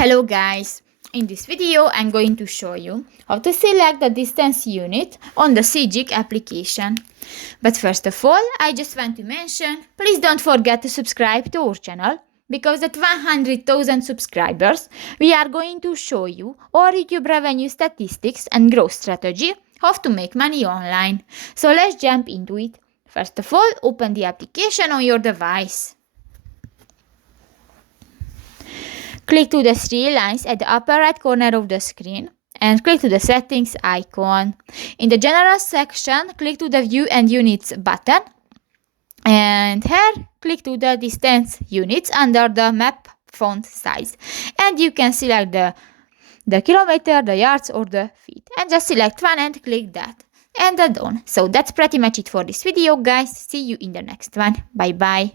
Hello guys, in this video I'm going to show you how to select the distance unit on the Sygic application. But first of all, I just want to mention, please don't forget to subscribe to our channel, because at 100,000 subscribers we are going to show you our YouTube revenue statistics and growth strategy, how to make money online. So let's jump into it. First of all, open the application on your device. Click to the three lines at the upper right corner of the screen and click to the settings icon. In the general section, click to the view and units button, and here click to the distance units under the map font size, and you can select the kilometer, the yards or the feet, and just select one and click that and done. So that's pretty much it for this video guys. See you in the next one. Bye bye.